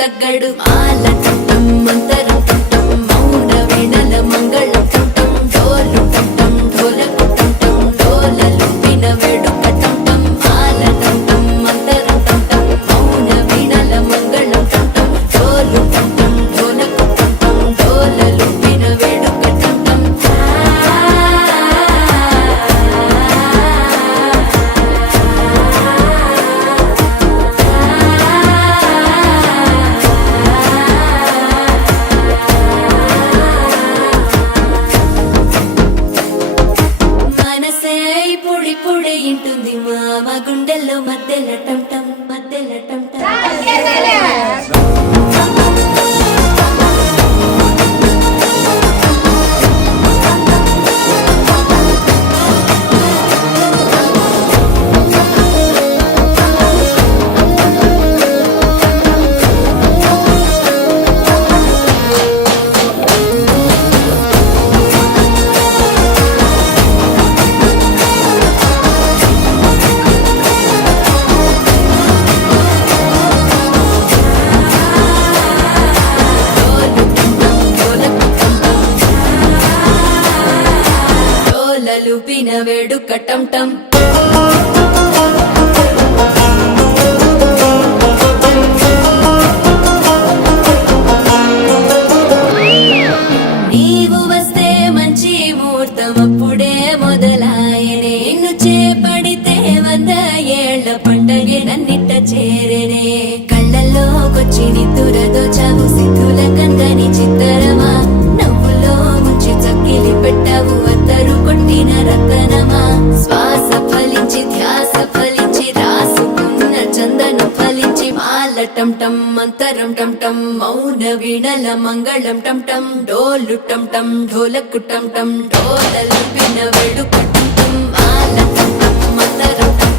తగ్గడు మాల టం మంతరం టం మౌన వీణల మంగళం టం డోలు టం ఢోలకు టం డోలలు విన వేడుక టం మాల టం మంతరం టం మౌన వీణల మంగళం టం డోలు టం ఢోలకు టం డోలలు విన వేడుక టం మనసే పొడి పొడి ఇంటుంది మామ గుండెల్లో మధ్యల టం టం మధ్యల టం టం డోలలు విన వేడుక టం టం నీవు వస్తే మంచి ముహూర్తం అప్పుడే మొదలాయనే నిన్ను చేపడితే 100 ఏళ్ల పండగే నన్నిట్ట చేరనే కళ్ళల్లోకొచ్చి నిద్దురదో చావు సిద్ధుల కందని చిత్తరమా నవ్వులో ముంచి చక్కిలి పెట్టావు అత్తరు కొట్టిన రతనమా శ్వాస ఫలించి ధ్యాస ఫలించి రాసుకున్న చందనం ఫలించి మాల టం టం మంతరం టం టం మౌన వీణల మంగళం టం టం డోలు టం టం ఢోలకు టం టం డోలలు విన వేడుక టం టం మాల టం టం మంతరం టం